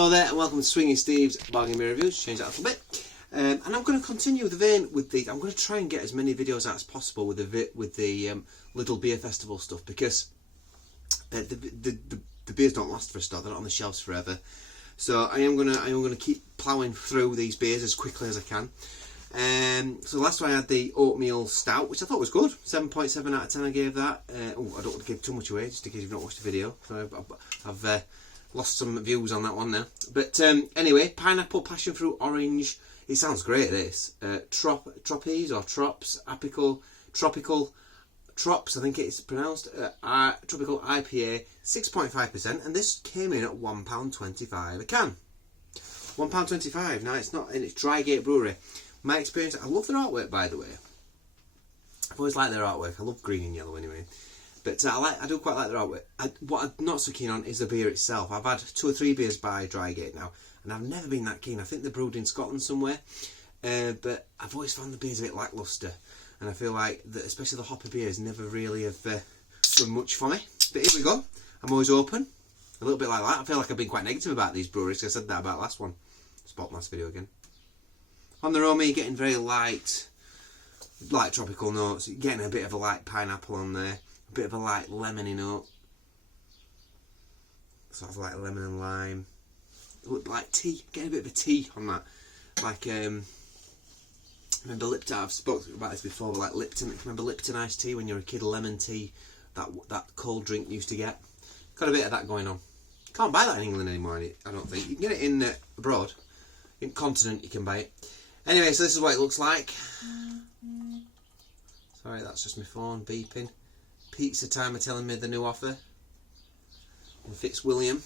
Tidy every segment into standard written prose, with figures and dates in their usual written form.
Hello there and welcome to Swinging Steve's Bargain Beer Reviews. Change that a little bit. And I'm going to continue the vein with these. I'm going to try and get as many videos out as possible with the little beer festival stuff, because the beers don't last for a start. They're not on the shelves forever. So I am gonna keep ploughing through these beers as quickly as I can. So last time I had the oatmeal stout, which I thought was good. 7.7 out of 10 I gave that. I don't want to give too much away, just in case you've not watched the video. So I've lost some views on that one now. But anyway, pineapple, passion fruit, orange. It sounds great, this. Torpes or Torpes, tropical, Torpes, I think it's pronounced. Tropical IPA 6.5%, and this came in at £1.25 a can. £1.25. Now it's not, and it's Drygate Brewery. My experience, I love their artwork, by the way. I've always liked their artwork. I love green and yellow anyway. But I do quite like their artwork. What I'm not so keen on is the beer itself. I've had 2 or 3 beers by Drygate now, and I've never been that keen. I think they're brewed in Scotland somewhere. But I've always found the beers a bit lacklustre. And I feel like, especially the hoppy beers, never really have done much for me. But here we go. I'm always open. A little bit like that. I feel like I've been quite negative about these breweries. I said that about last one. Spot last video again. On the aroma, you're getting very light tropical notes. You're getting a bit of a light pineapple on there. A bit of a light lemony note. Sort of like lemon and lime. Like tea. Getting a bit of a tea on that. Like, remember Lipton, I've spoken about this before, but like Lipton, remember Lipton iced tea when you were a kid, lemon tea, that cold drink you used to get? Got a bit of that going on. Can't buy that in England anymore, I don't think. You can get it in abroad. In continent you can buy it. Anyway, so this is what it looks like. Sorry, that's just my phone beeping. Pizza Time are telling me the new offer. And Fitzwilliam.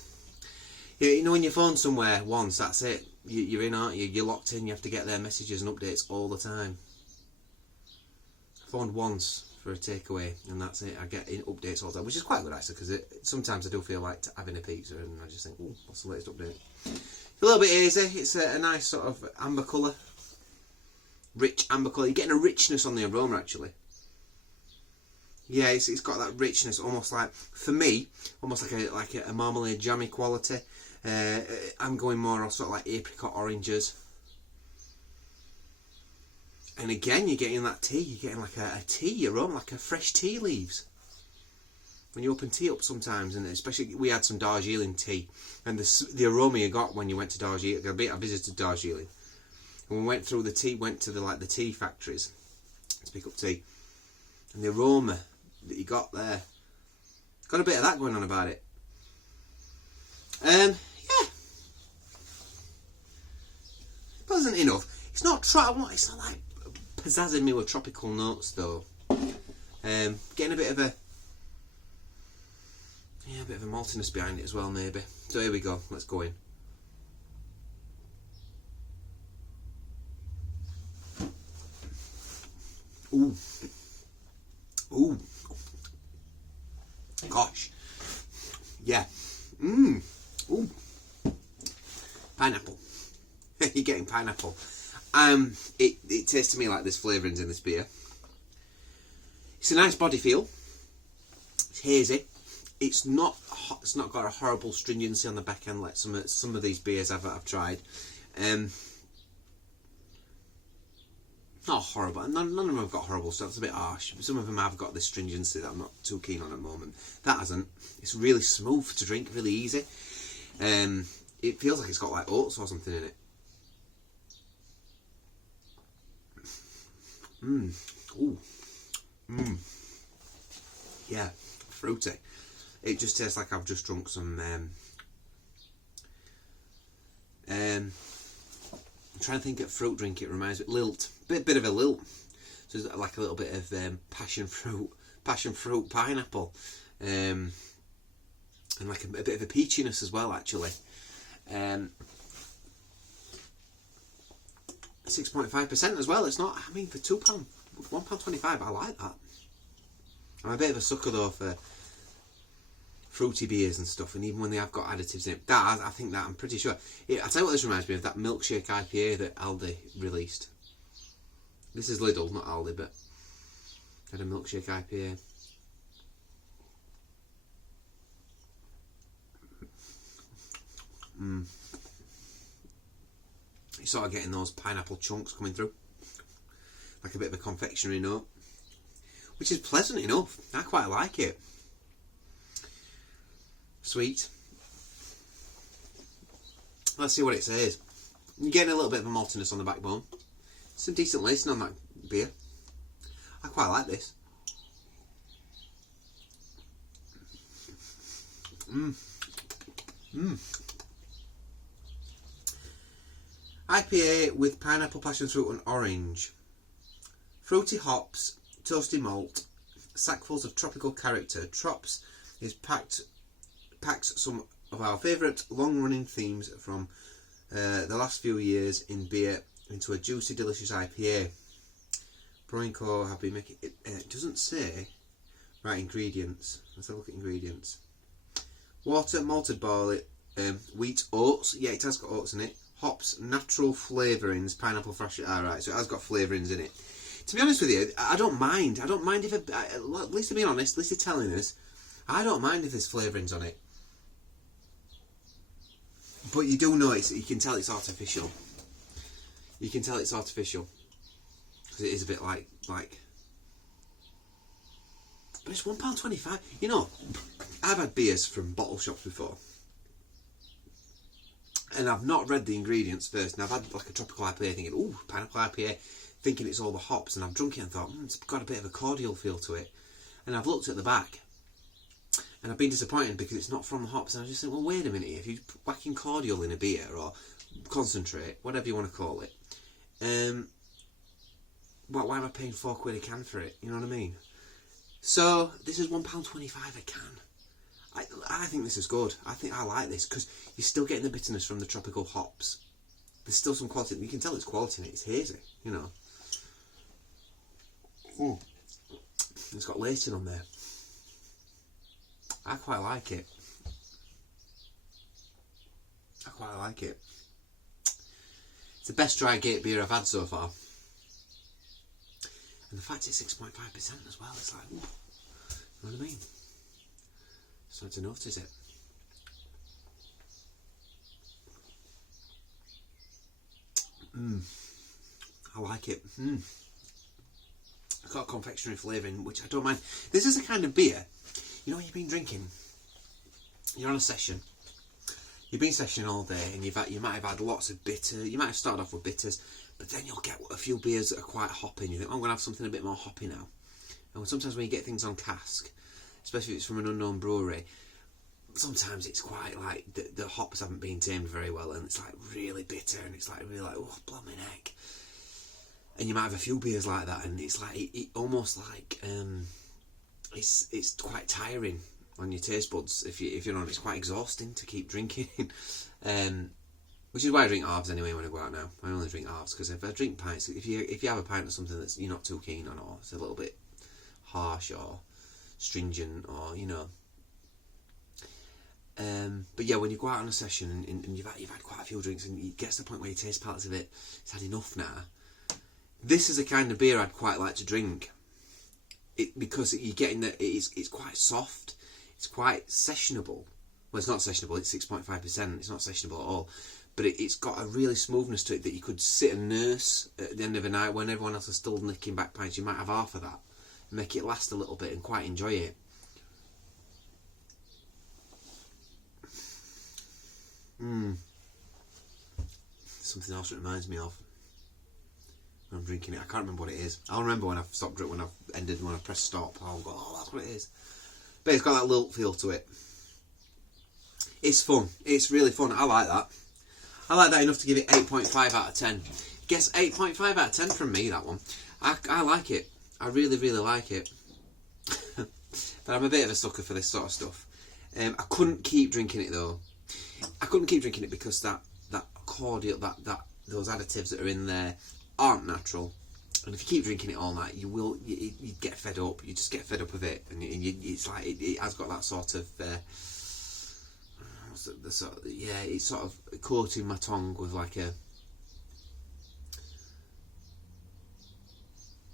Yeah, you know when you phone somewhere once, that's it. You're in, aren't you? You're locked in, you have to get their messages and updates all the time. I phoned once for a takeaway, and that's it. I get updates all the time, which is quite good actually, because sometimes I do feel like having a pizza, and I just think, oh, what's the latest update? It's a little bit hazy. It's a nice sort of amber colour. Rich amber colour. You're getting a richness on the aroma actually. Yeah, it's got that richness, almost like, for me, almost like a marmalade jammy quality. I'm going more sort of like apricot oranges. And again, you're getting that tea. You're getting like a tea aroma, like a fresh tea leaves. When you open tea up sometimes, and especially we had some Darjeeling tea, and the aroma you got when you went to Darjeeling. I visited Darjeeling, and we went through the tea, went to the tea factories to pick up tea, and the aroma that you got there, got a bit of that going on about it. Yeah, pleasant enough. It's not like pizzazzing me with tropical notes though. Getting a bit of a maltiness behind it as well, maybe. So here we go. Let's go in. Ooh. Ooh. Gosh. Yeah. Mmm. Ooh. Pineapple. You're getting pineapple. It tastes to me like there's flavourings in this beer. It's a nice body feel. It's hazy. It's not got a horrible stringency on the back end like some of these beers I've tried. Not horrible. None of them have got horrible stuff. It's a bit harsh. Some of them have got this stringency that I'm not too keen on at the moment. That hasn't. It's really smooth to drink, really easy. It feels like it's got like oats or something in it. Ooh. Yeah, fruity. It just tastes like I've just drunk some. I'm trying to think of fruit drink. It reminds me lilt. Bit of a lilt. So it's like a little bit of passion fruit pineapple, and like a bit of a peachiness as well actually. 6.5% as well. It's not. I mean, for £1.25, I like that. I'm a bit of a sucker though for fruity beers and stuff, and even when they have got additives in it, I think that I'm pretty sure. I'll tell you what this reminds me of, that milkshake IPA that Aldi released. This is Lidl, not Aldi, but had a milkshake IPA. sort of getting those pineapple chunks coming through, like a bit of a confectionery note, which is pleasant enough. I quite like it. Sweet. Let's see what it says. You're getting a little bit of a maltiness on the backbone. Some decent lacing on that beer. I quite like this. IPA with pineapple, passion fruit and orange. Fruity hops, toasty malt, sackfuls of tropical character. Torpes packs some of our favourite long-running themes from the last few years in beer into a juicy, delicious IPA. Brewing Co. have been making it. It doesn't say right ingredients. Let's have a look at ingredients. Water, malted barley, wheat, oats. Yeah, it has got oats in it. Hops, natural flavourings, pineapple, fresh. Alright, so it has got flavourings in it. To be honest with you, I don't mind. I don't mind if at least to be honest, at least they're telling us. I don't mind if there's flavourings on it. But you do know you can tell it's artificial. You can tell it's artificial. Because it is a bit like... But it's £1.25. You know, I've had beers from bottle shops before. And I've not read the ingredients first. And I've had like a tropical IPA thinking, ooh, pineapple IPA. Thinking it's all the hops. And I've drunk it and thought, it's got a bit of a cordial feel to it. And I've looked at the back. And I've been disappointed because it's not from the hops. And I just think, well, wait a minute. If you're whacking cordial in a beer or concentrate, whatever you want to call it, why am I paying £4 a can for it? You know what I mean? So this is £1.25 a can. I think this is good. I think I like this because you're still getting the bitterness from the tropical hops. There's still some quality. You can tell it's quality in it. It's hazy, you know. It's got lacing on there. I quite like it. I quite like it. It's the best Drygate beer I've had so far. And the fact it's 6.5% as well, it's like, ooh, you know what I mean? So to notice it. I like it. It's got a confectionery flavouring, which I don't mind. This is a kind of beer, you know, when you've been drinking, you're on a session, you've been sessioning all day, and you might have had lots of bitter. You might have started off with bitters, but then you'll get a few beers that are quite hoppy, and you think, oh, I'm going to have something a bit more hoppy now. And sometimes when you get things on cask, especially if it's from an unknown brewery, sometimes it's quite like the hops haven't been tamed very well, and it's like really bitter, and it's like really like, oh, blow my neck. And you might have a few beers like that, and it's like it almost like it's quite tiring on your taste buds. If you know, it's quite exhausting to keep drinking. Which is why I drink halves anyway when I go out now. I only drink halves because if I drink pints, if you have a pint of something that's you're not too keen on, or it's a little bit harsh or stringent, or you know. But yeah, when you go out on a session and you've had quite a few drinks, and it gets to the point where your taste palate's a bit, it's had enough now. This is a kind of beer I'd quite like to drink. Because you're getting that it's quite soft, it's quite sessionable. Well, it's not sessionable. It's 6.5%. It's not sessionable at all. But it's got a really smoothness to it that you could sit and nurse at the end of a night when everyone else is still nicking back pints. You might have half of that and make it last a little bit and quite enjoy it. Something else it reminds me of when I'm drinking it. I can't remember what it is. I'll remember when I've stopped it, when I've ended, when I press stop. I'll go, oh, that's what it is. But it's got that lilt feel to it. It's fun. It's really fun. I like that. I like that enough to give it 8.5 out of 10. Guess 8.5 out of 10 from me, that one. I like it. I really, really like it. But I'm a bit of a sucker for this sort of stuff. I couldn't keep drinking it though. I couldn't keep drinking it because that cordial, those additives that are in there aren't natural. And if you keep drinking it all night, you get fed up. You just get fed up with it, and it's like it has got that sort of it's sort of coating my tongue with like an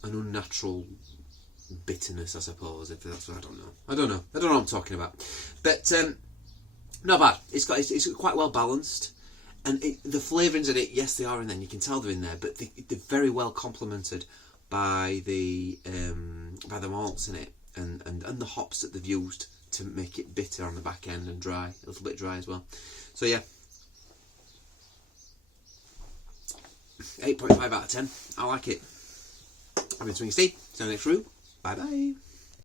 unnatural bitterness, I suppose. If that's what I don't know what I'm talking about. But not bad. It's quite well balanced. And the flavourings in it, yes, they are in there, and you can tell they're in there, but they're very well complemented by the malts in it, and the hops that they've used to make it bitter on the back end and dry, a little bit dry as well. So yeah, 8.5 out of 10. I like it. I've been Swinging Steve. See you next room. Bye bye.